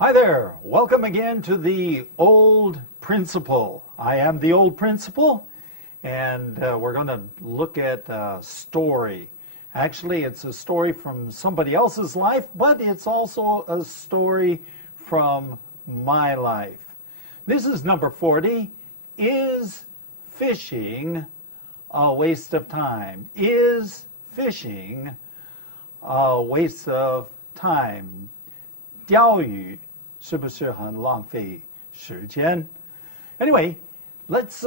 Hi there. Welcome again to the Old Principle. I am the Old Principle, and we're going to look at a story. Actually, it's a story from somebody else's life, but it's also a story from my life. This is number 40. Is fishing a waste of time? Is fishing a waste of time? 钓鱼是不是很浪费时间? Anyway, let's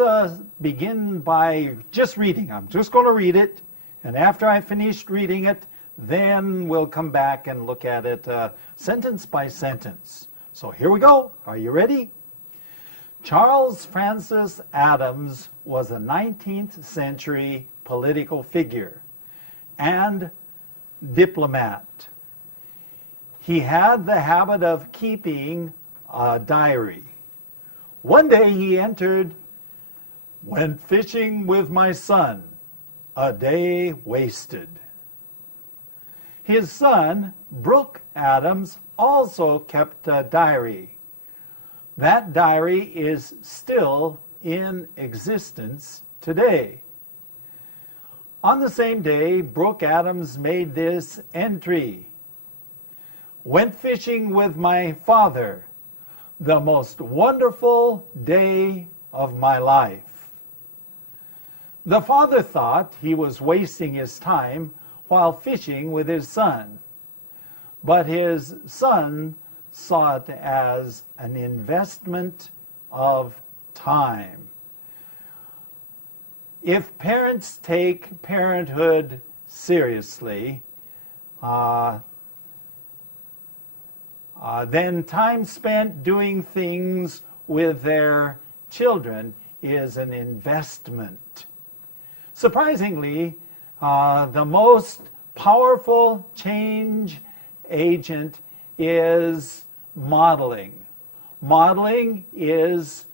begin by just reading. I'm just going to read it, and after I finished reading it, then we'll come back and look at it sentence by sentence. So here we go. Are you ready? Charles Francis Adams was a 19th century political figure and diplomat. He had the habit of keeping a diary. One day he entered, "Went fishing with my son, a day wasted." His son, Brooke Adams, also kept a diary. That diary is still in existence today. On the same day, Brooke Adams made this entry. "Went fishing with my father, the most wonderful day of my life." The father thought he was wasting his time while fishing with his son, but his son saw it as an investment of time. If parents take parenthood seriously, then time spent doing things with their children is an investment. Surprisingly, the most powerful change agent is modeling. Modeling is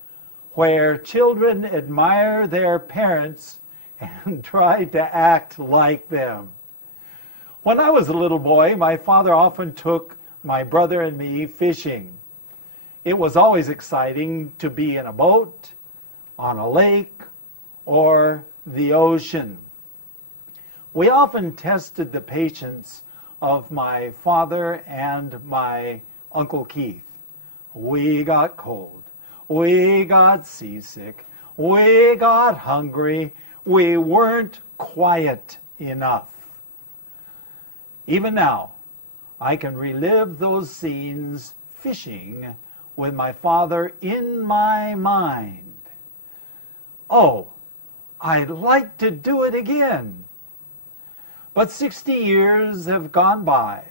where children admire their parents and try to act like them. When I was a little boy, my father often took my brother and me fishing. It was always exciting to be in a boat, on a lake, or the ocean. We often tested the patience of my father and my Uncle Keith. We got cold. We got seasick. We got hungry. We weren't quiet enough. Even now, I can relive those scenes fishing with my father in my mind. Oh, I'd like to do it again. But 60 years have gone by.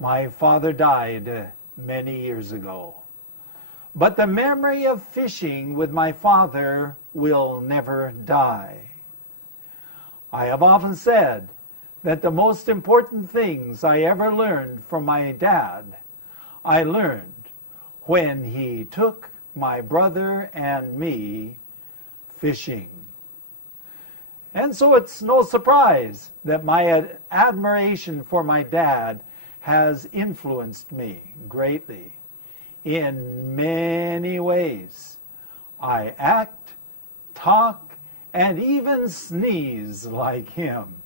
My father died many years ago. But the memory of fishing with my father will never die. I have often said that the most important things I ever learned from my dad, I learned when he took my brother and me fishing. And so it's no surprise that my admiration for my dad has influenced me greatly in many ways. I act, talk, and even sneeze like him.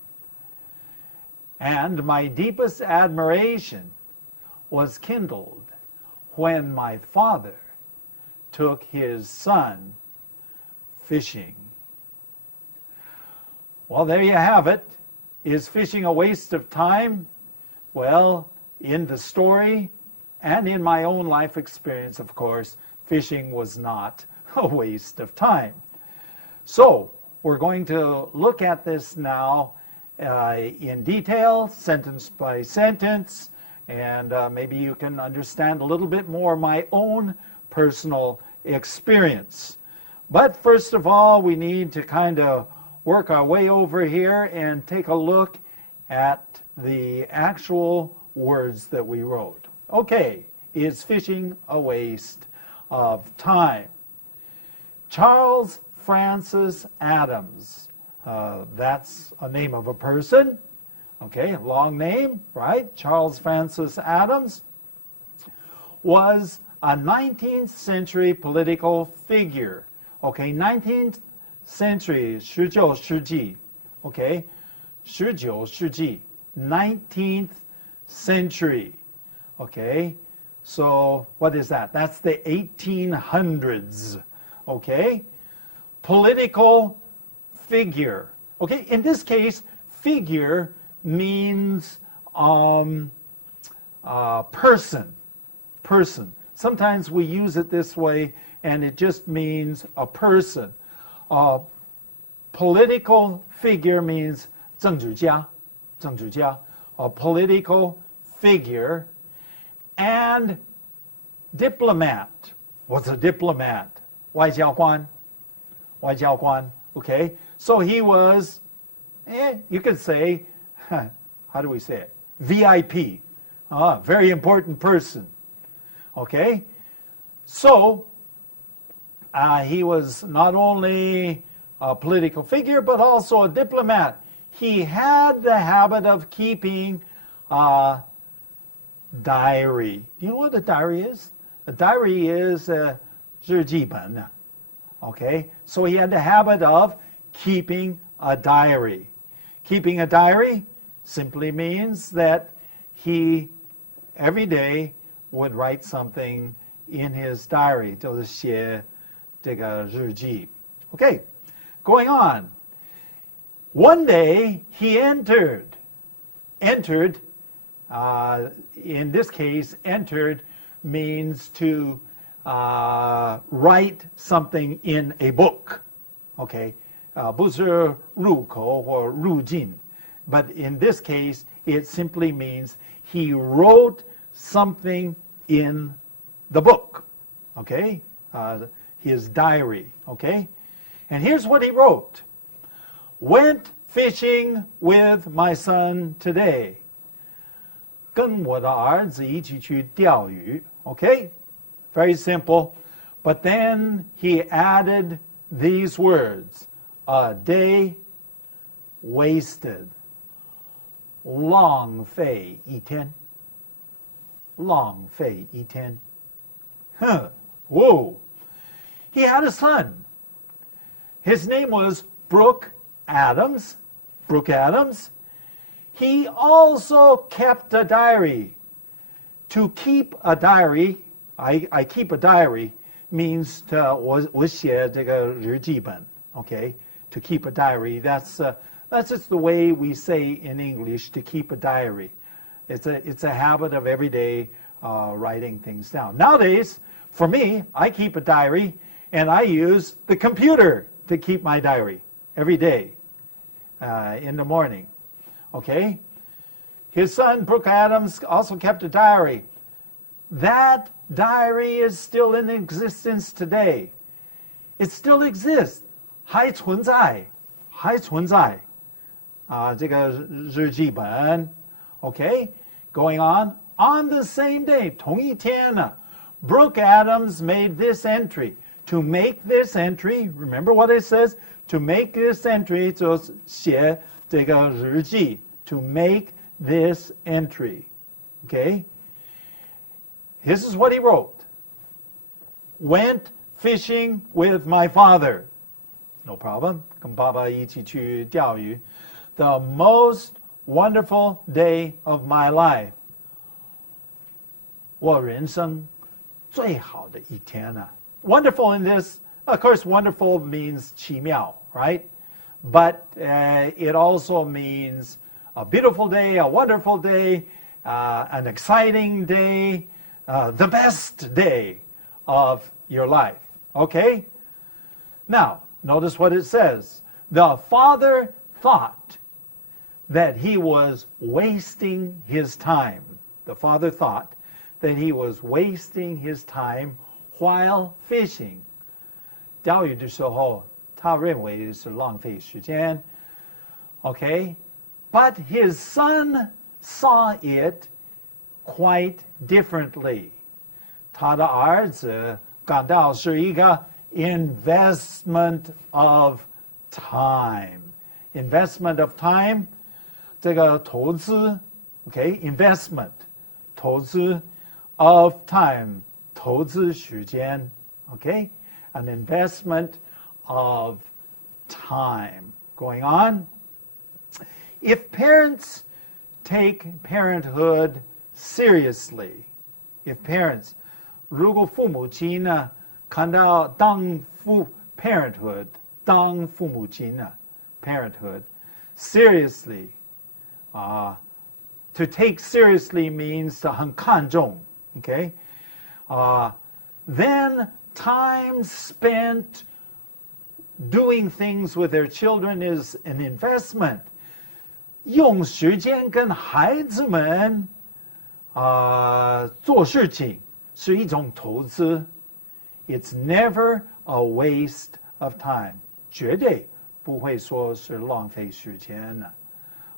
And my deepest admiration was kindled when my father took his son fishing. Well, there you have it. Is fishing a waste of time? Well, in the story and in my own life experience, of course, fishing was not a waste of time. So, we're going to look at this now in detail, sentence by sentence, and maybe you can understand a little bit more my own personal experience. But first of all, we need to kind of work our way over here and take a look at the actual words that we wrote. Okay, is fishing a waste of time? Charles Francis Adams. That's a name of a person. Okay, long name, right? Charles Francis Adams was a 19th century political figure. Okay, 19th century, 19世纪, okay, 19世纪, 19th century. Okay, so what is that? That's the 1800s. Okay, political figure. Okay, in this case, figure means person. Sometimes we use it this way, and it just means a person. Political figure means 政治家, a political figure. And diplomat. What's a diplomat? 外交官. Okay, so he was, you could say, how do we say it? VIP, very important person. Okay, so he was not only a political figure, but also a diplomat. He had the habit of keeping a diary. Do you know what a diary is? A diary is 日记本. Okay, so he had the habit of keeping a diary. Keeping a diary simply means that he every day would write something in his diary. 就是写这个日记. Okay, going on. One day he entered, in this case, entered means to write something in a book. Okay, 不是入口或入境, but in this case, it simply means he wrote something in the book. Okay, his diary. Okay, and here's what he wrote. Went fishing with my son today. 跟我的儿子一起去钓鱼. Okay, very simple. But then he added these words. A day wasted. 浪费一天. 浪费一天. Whoa. He had a son. His name was Brooke Adams. He also kept a diary. To keep a diary, I keep a diary, means 我写这个日记本. Okay, to keep a diary. That's just the way we say in English, to keep a diary. It's a habit of every day writing things down. Nowadays, for me, I keep a diary, and I use the computer to keep my diary every day in the morning. Okay? His son, Brooke Adams, also kept a diary. That diary is still in existence today. It still exists. 还存在. 这个日记本. Okay? Going on. On the same day, 同一天呢, Brooke Adams made this entry. To make this entry, remember what it says? To make this entry, 就是写这个日记. To make this entry. Okay? This is what he wrote. Went fishing with my father. No problem. 跟爸爸一起去钓鱼. The most wonderful day of my life. 我人生最好的一天啊. Wonderful in this, of course, wonderful means 奇妙, right? But it also means a beautiful day, a wonderful day, an exciting day, the best day of your life. Okay? Now, notice what it says. The father thought that he was wasting his time. The father thought that he was wasting his time while fishing. 钓鱼的时候，他认为是浪费时间. Okay? But his son saw it quite differently. 他的儿子感到是一个 investment of time. Investment of time, 这个投资, okay, investment, 投资 of time. 投资时间, okay? An investment of time. Going on. If parents take parenthood seriously, if parents, 如果父母亲呢看到parenthood, 当父母亲呢 parenthood seriously, to take seriously means 很看重, okay? Then time spent doing things with their children is an investment. 用时间跟孩子们做事情是一种投资. It's never a waste of time. 绝对不会说是浪费时间的.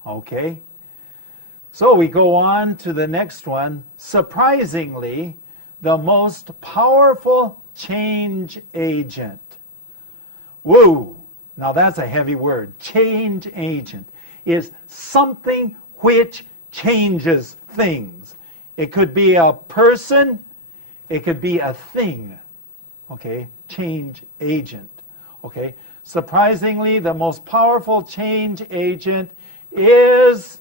Okay? So we go on to the next one. Surprisingly, the most powerful change agent. Woo! Now that's a heavy word. Change agent is something which changes things. It could be a person, it could be a thing. Okay? Change agent. Okay? Surprisingly, the most powerful change agent is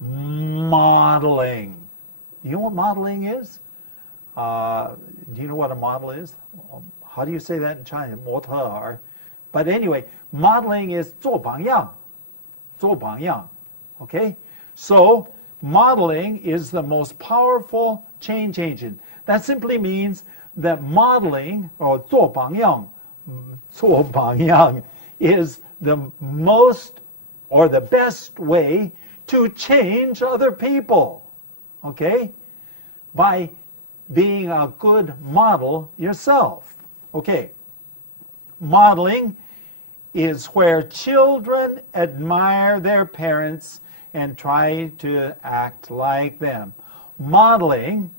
modeling. You know what modeling is? Do you know what a model is? How do you say that in China? 模特儿. But anyway, modeling is 做榜样. 做榜样. Okay? So, modeling is the most powerful change agent. That simply means that modeling, or 做榜样, 做榜样, is the most or the best way to change other people. Okay? By being a good model yourself. Okay. Modeling is where children admire their parents and try to act like them. Modeling,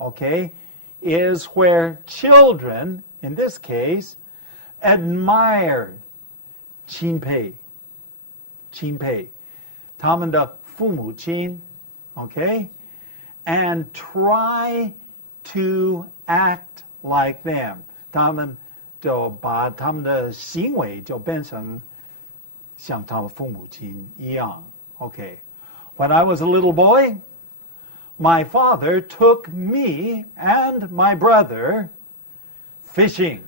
okay, is where children, in this case, admire 钦佩 他们的父母亲 okay, and try to act like them. 他们就把他们的行为就变成像他们父母亲一样. Okay. When I was a little boy, my father took me and my brother fishing.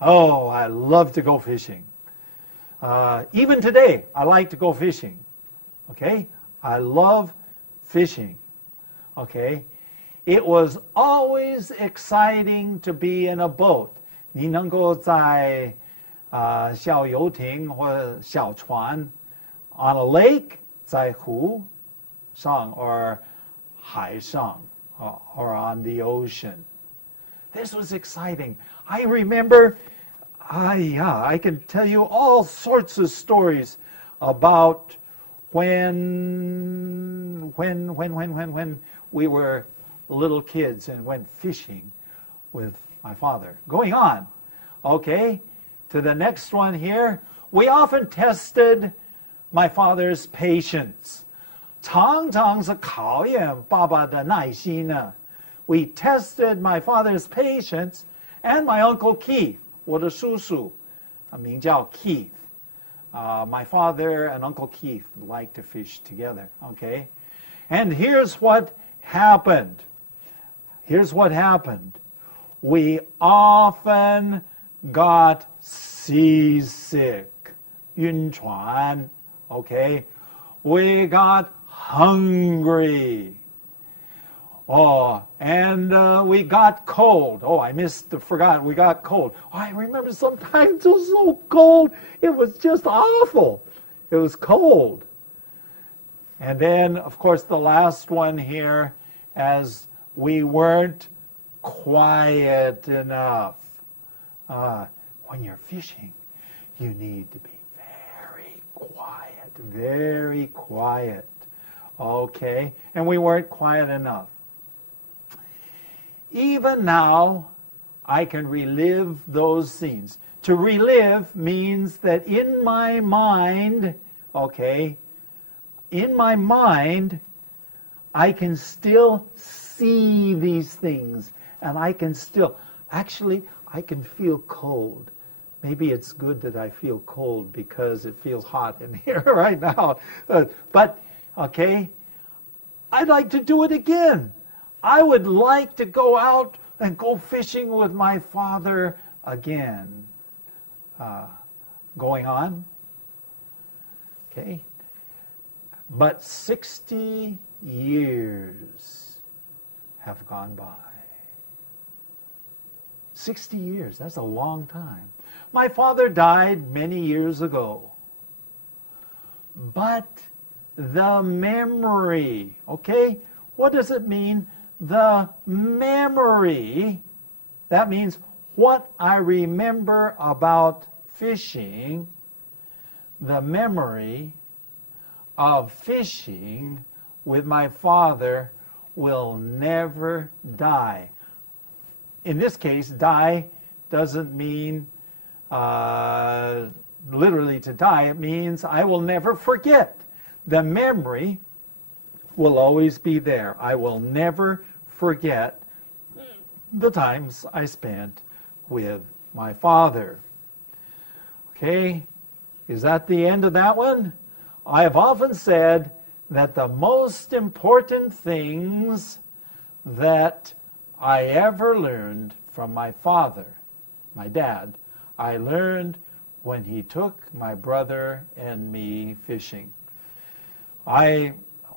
Oh, I love to go fishing. Even today, I like to go fishing. Okay? I love fishing. Okay? It was always exciting to be in a boat. 你能够在小游艇或小船 on a lake, 在湖上 or 海上 or on the ocean. This was exciting. I remember, I can tell you all sorts of stories about when we were little kids and went fishing with my father. Going on, okay, to the next one here. We often tested my father's patience. 常常是考验爸爸的耐心呢. We tested my father's patience and my uncle Keith, 我的叔叔名叫 Keith. My father and Uncle Keith like to fish together, okay? And here's what happened. Here's what happened. We often got seasick, 晕船, okay? We got hungry. Oh, and we got cold. Oh, forgot, we got cold. Oh, I remember sometimes it was so cold. It was just awful. It was cold. And then, of course, the last one here, as we weren't quiet enough. When you're fishing, you need to be very quiet. Okay? And we weren't quiet enough. Even now, I can relive those scenes. To relive means that in my mind, okay, in my mind, I can still see these things, and I can still, actually, I can feel cold. Maybe it's good that I feel cold because it feels hot in here right now. But, okay, I'd like to do it again. I would like to go out and go fishing with my father again. Going on. Okay. But 60 years have gone by. 60 years, that's a long time. My father died many years ago. But the memory, okay? What does it mean? The memory, that means what I remember about fishing, the memory of fishing with my father will never die. In this case, die doesn't mean literally to die. It means I will never forget. The memory will always be there. I will never forget the times I spent with my father. Okay, is that the end of that one? I have often said that the most important things that I ever learned from my father, my dad, I learned when he took my brother and me fishing.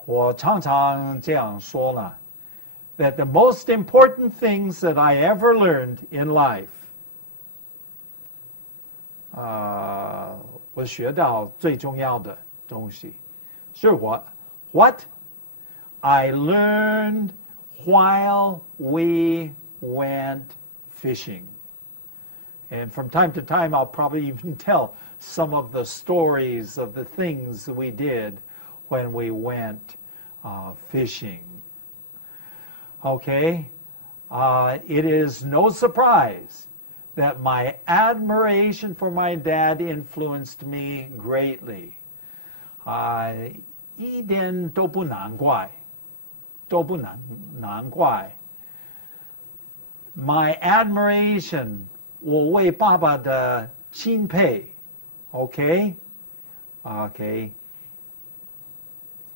我常常这样说呢, that the most important things that I ever learned in life, 我学到最重要的东西是what I learned while we went fishing. And from time to time, I'll probably even tell some of the stories of the things we did when we went fishing. Okay? It is no surprise that my admiration for my dad influenced me greatly. 一点都不难怪，都不难怪。My admiration, 我为爸爸的钦佩 ，OK，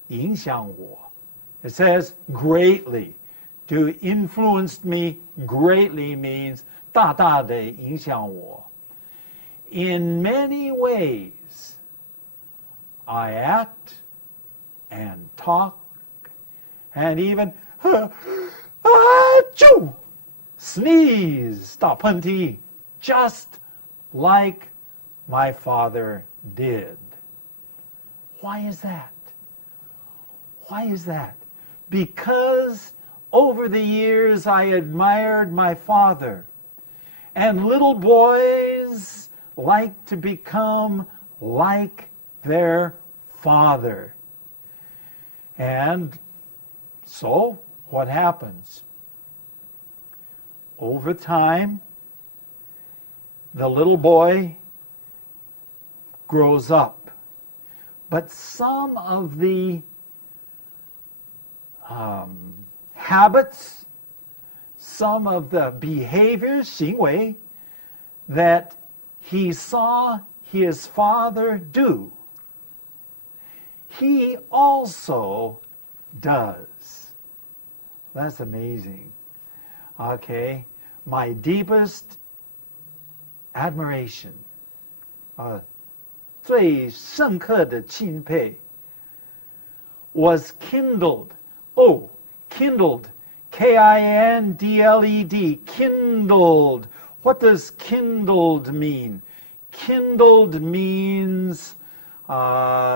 影响我。It says greatly. To influence me greatly means 大大的影响我。In many ways, I act and talk and even sneeze, 打喷嚏, just like my father did. Why is that? Why is that? Because over the years I admired my father, and little boys like to become like their father. And so, what happens? Over time, the little boy grows up. But some of the habits, some of the behaviors, 行为, that he saw his father do, he also does. That's amazing. Okay, my deepest admiration, 最深刻的钦佩 was kindled. Oh, kindled. K-I-N-D-L-E-D. Kindled. What does kindled mean? Kindled means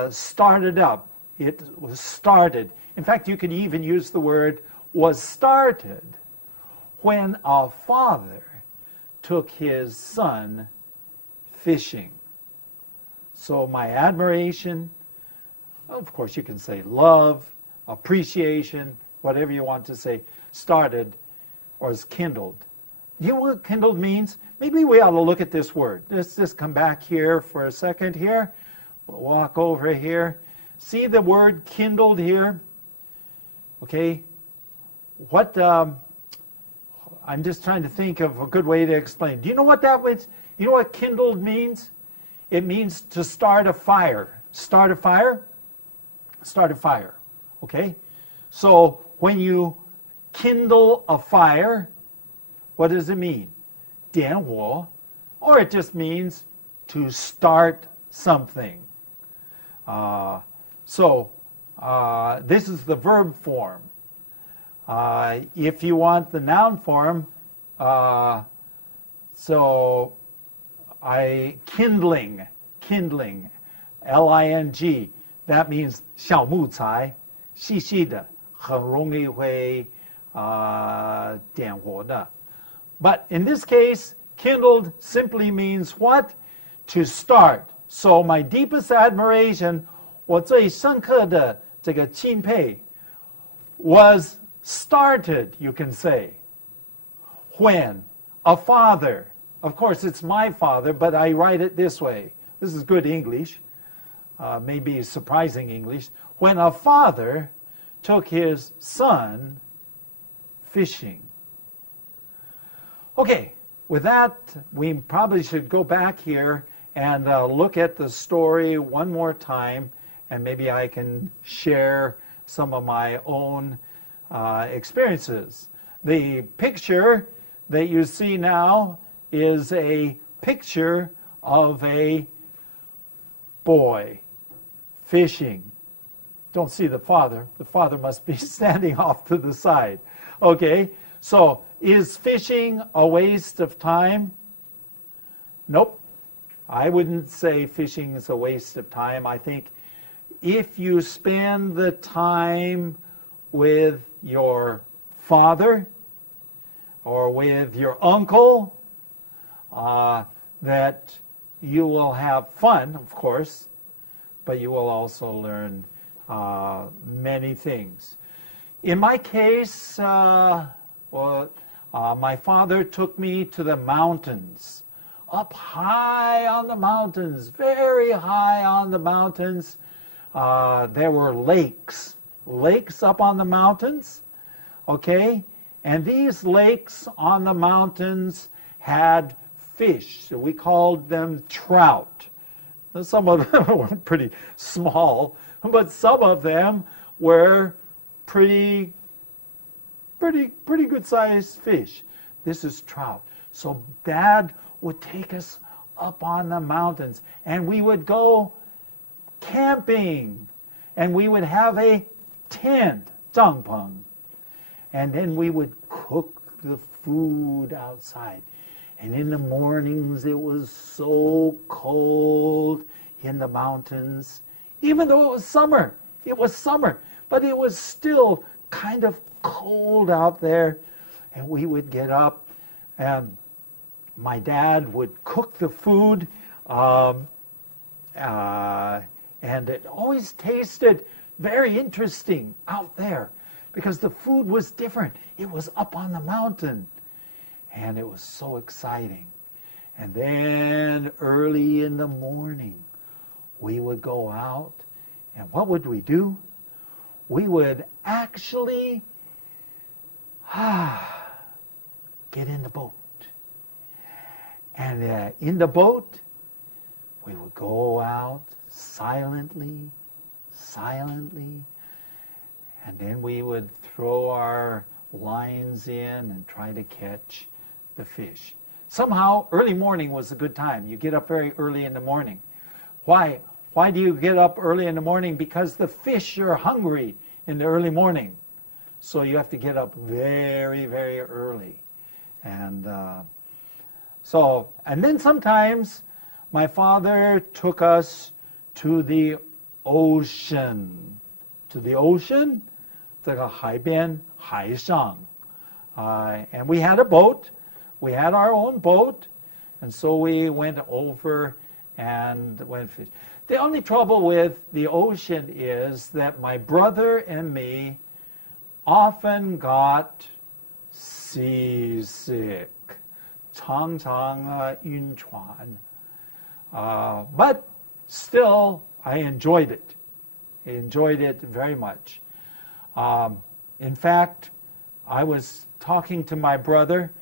started up. It was started. In fact, you could even use the word was started when a father took his son fishing. So my admiration, of course you can say love, appreciation, whatever you want to say, started or is kindled. You know what kindled means? Maybe we ought to look at this word. Let's just come back here for a second here. We'll walk over here. See the word kindled here? Okay? what I'm just trying to think of a good way to explain. Do you know what that means? You know what kindled means? It means to start a fire. Start a fire? Start a fire. Okay? So when you kindle a fire, what does it mean? 点火. Or it just means to start something. This is the verb form. If you want the noun form, kindling, L-I-N-G, that means 小木材，细细的，很容易会点火的。But in this case, kindled simply means what? To start. So my deepest admiration, 我最深刻的这个钦佩 was started, you can say, when a father, of course it's my father, but I write it this way. This is good English, maybe surprising English. When a father took his son fishing. Okay, with that, we probably should go back here and look at the story one more time, and maybe I can share some of my own experiences. The picture that you see now is a picture of a boy fishing. Don't see the father. The father must be standing off to the side. Okay, so is fishing a waste of time? Nope. I wouldn't say fishing is a waste of time. I think if you spend the time with your father or with your uncle, that you will have fun, of course, but you will also learn many things. In my case, my father took me to the mountains, up high on the mountains, very high on the mountains. There were lakes up on the mountains, okay? And these lakes on the mountains had fish. So we called them trout. Some of them were pretty small, but some of them were pretty good sized fish. This is trout. So Dad would take us up on the mountains, and we would go camping, and we would have a tent, 帐篷, and then we would cook the food outside. And in the mornings it was so cold in the mountains, even though it was summer, but it was still kind of cold out there. And we would get up, and my dad would cook the food, and it always tasted very interesting out there because the food was different. It was up on the mountain, and it was so exciting. And then early in the morning, we would go out, and what would we do? We would actually get in the boat. And in the boat, we would go out silently, and then we would throw our lines in and try to catch the fish. Somehow, early morning was a good time. You get up very early in the morning. Why? Why do you get up early in the morning? Because the fish are hungry in the early morning. So you have to get up very, very early. And then sometimes my father took us to the ocean. To the ocean, 这个海边, 海上. And we had a boat. We had our own boat. And so we went over and went fishing. The only trouble with the ocean is that my brother and me often got seasick. 常常晕船. But still, I enjoyed it. I enjoyed it very much. In fact, I was talking to my brother.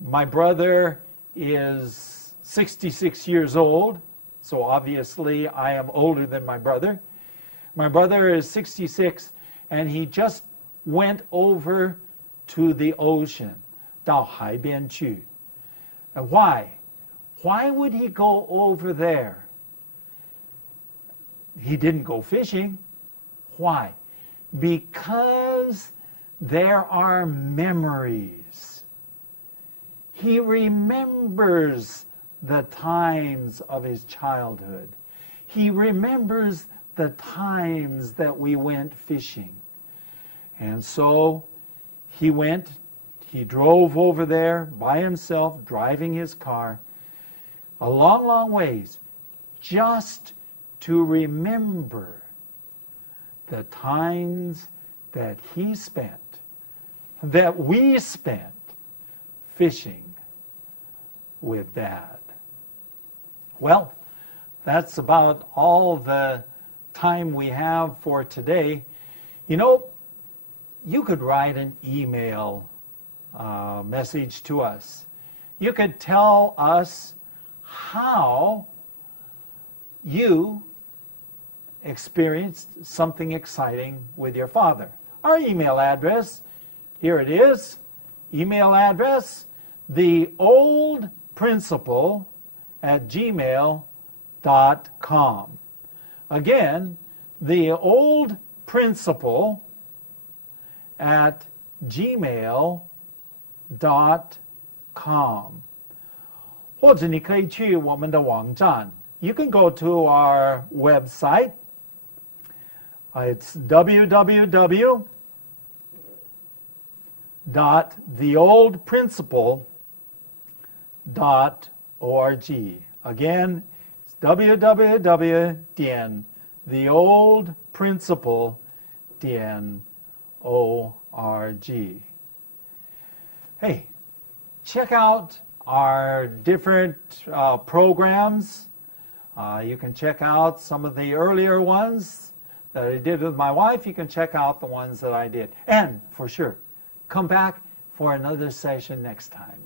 My brother is 66 years old, so obviously I am older than my brother. My brother is 66, and he just went over to the ocean, 到海边去. And why? Why would he go over there? He didn't go fishing. Why? Because there are memories. He remembers the times of his childhood. He remembers the times that we went fishing. And so he drove over there by himself, driving his car, a long, long ways, just to remember the times that he spent, that we spent fishing with Dad. Well, that's about all the time we have for today. You know, you could write an email message to us. You could tell us how you experienced something exciting with your father. Our email address, here it is. Email address, theoldprinciple@gmail.com. Again, theoldprinciple@gmail.com. 或者你可以去我们的网站 You can go to our website. It's www.theoldprinciple.org. Again, it's www.theoldprinciple.org. Hey, check out our different programs. You can check out some of the earlier ones that I did with my wife. You can check out the ones that I did. And for sure, come back for another session next time.